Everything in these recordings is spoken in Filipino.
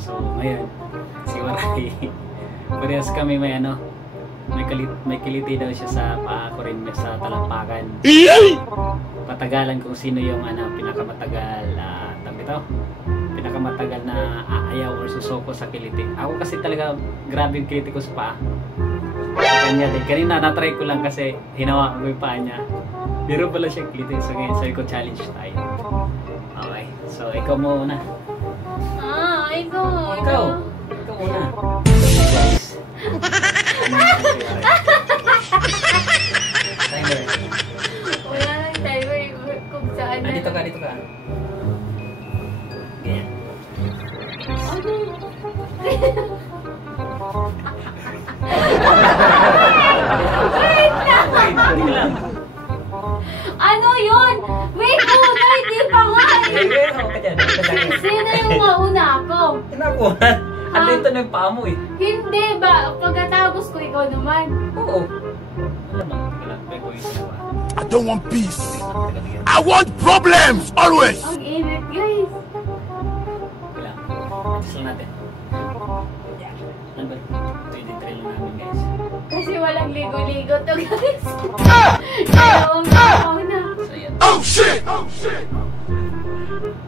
So ngayon, si Waray, parehas kami may ano, may kiliti daw siya sa paa ko rin sa talampakan. Patagalan kung sino yung ano, pinakamatagal pinakamatagal na aayaw or susoko sa kiliti. Ako kasi talaga grabe yung kiliti ko sa paa. Sa kanya din. Kanina natry ko lang kasi hinawa ko yung paa niya. Biro pala siya kiliti. So ngayon sabi ko challenge tayo. Okay. So ikaw muna. Ikaw muna. Timer. Wala lang timer kung saan. Dito ka. Ganyan. Ano yun? Wait muna, hindi pa nga Sino yung mauna ako? Tinakuhan. At dito na yung paa mo eh. Hindi ba? Pagkatapos ko ikaw naman. Oo. Alam mo, may voice na ba? I don't want peace. I want problems always. Ang init guys. Kailang. Adjust lang natin. Ano ba? 23 lang namin guys. Kasi walang ligo-ligo to guys. Dalawang tao na. So yan. Oh shit!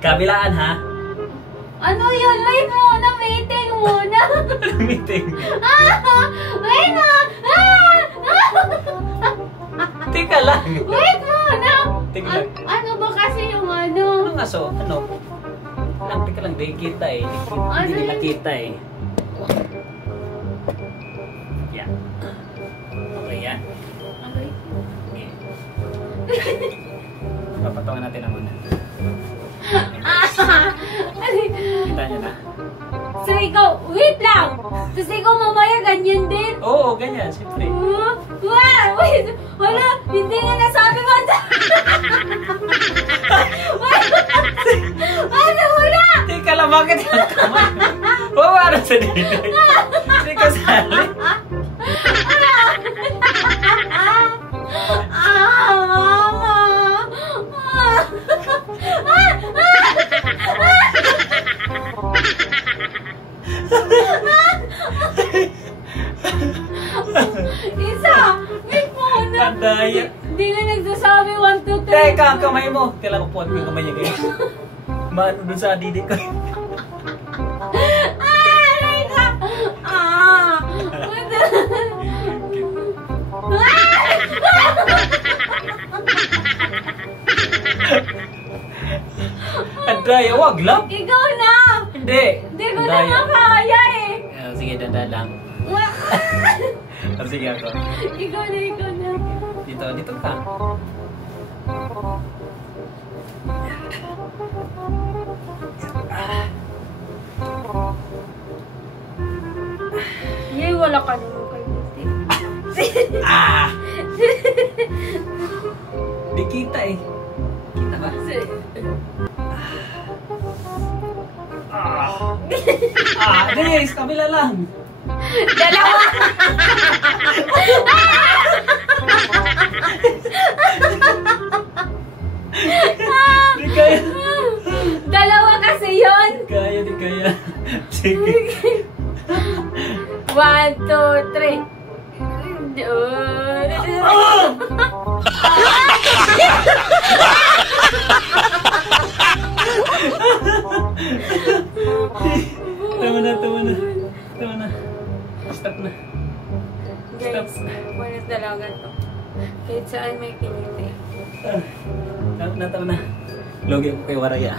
Kabilaan ha? Ano yun? Wait muna, meeting muna. Meeting. Wait na! Teka lang. Wait muna! Tingnan. Ano ba kasi yung ano? Ano nga so? Ano? Teka lang, di kita eh. Hindi nila kita eh. Yan. Okay yan. Okay. Papatungan natin ang muna. Kita nyo na? So ikaw, wait lang! Tapos ikaw mamaya ganyan din? Oo, ganyan. Siyempre. Wait! Wala! Hindi nga nasabi mo! Ano wala? Teka lang, bakit yung kamay? Wawara sa dito. Hindi ka sali. Isa! Wait muna! Nadaya. Hindi nga nagsasabi 1, 2, 3. Teka, ang kamay mo. Kailangan ko puwan ko yung kamay niya, guys. Maano dun sa didi ko. Aray ka! Andaya, wag lang. Ikaw na! Hindi. Hindi ko na makaya eh! Sige, danda lang. Sige ako. Ikaw na. Dito ka. Yay, wala ka naman kayo. Di kita eh. Kita ba? Guys, kabila lang. Dalawa! Di kaya. Dalawa kasi yun! Kaya, di kaya. Sige. 1, 2, 3. Tama na. Stop na. Guys, bonus dalaga to. Kahit saan may pinili. Tama na. Logi ako kay Waraya.